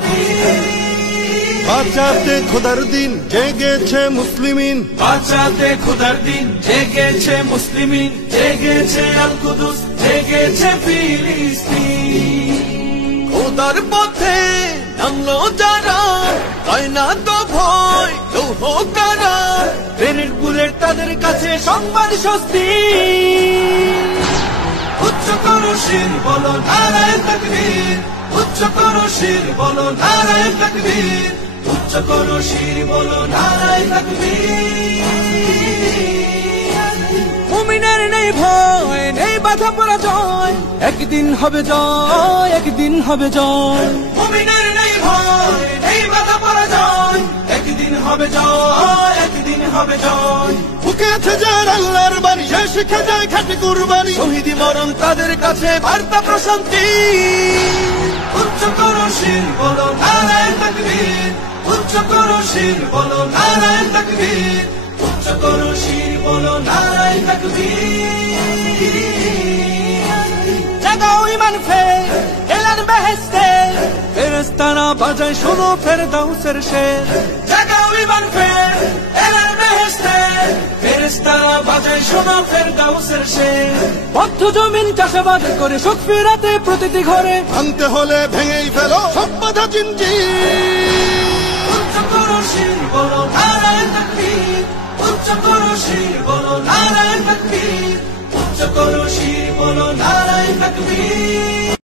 তাকবীর। বাঁচাতে খোদার দিন জেগেছে মুসলিমিন, বাঁচাতে খোদার দিন জেগেছে মুসলিমিন, জেগেছে আল কুদুস, জেগেছে ফিলিস্তিন। খোদার পথে নামলো যারা, হয় না তো ভয় লৌহ কারা, গ্রেনেড বুলেট তাদের কাছে সংবাদ স্বস্তি। উচ্চ করো শির বলো নারায়ে তাকবীর, উচ্চ করো শির বলো নারায়ে তাকবীর, উচ্চ করো শির বলো নারায়ে তাকবীর। মুমিনের নেই ভয়, নেই বাধা পরাজয়, একদিন হবে জয়, একদিন হবে জয়। মুমিনের নেই ভয়, নেই বাধা পরাজয়, একদিন হবে জয়, একদিন হবে জয়। বুকে আছে যার আল্লাহর বাণী, সে শিখে যায় খাঁটি কুরবানি, শহীদি মরণ তাদের কাছে বার্তা প্রশান্তি। উচ্চ করো শির বলো নারায়ে তাকবীর, উচ্চ করো শির বলো নারায়ে তাকবীর, উচ্চ করো শির বলো নারায়ে তাকবীর। জাগাও ঈমান ফের এলান বেহেশতে, ফেরেশতারা বাজায় শোনো ফেরদাউসের শের। জাগাও ঈমান ফের এলান বেহেশতে, ফেরেশতারা বাজায় শোনো ফেরদাউসের শের। বদ্ধ জমিন চাষাবাদ করে সুখ ফেরাতে প্রতিটি ঘরে, ভাঙতে হলে ভেঙেই ফেলো সব বাধা জিনজির। উচ্চ করো শির বলো নারায়ে তাকবীর, উচ্চ করো শির বলো নারায়ে তাকবীর, উচ্চ করো শির বলো নারায়ে তাকবীর।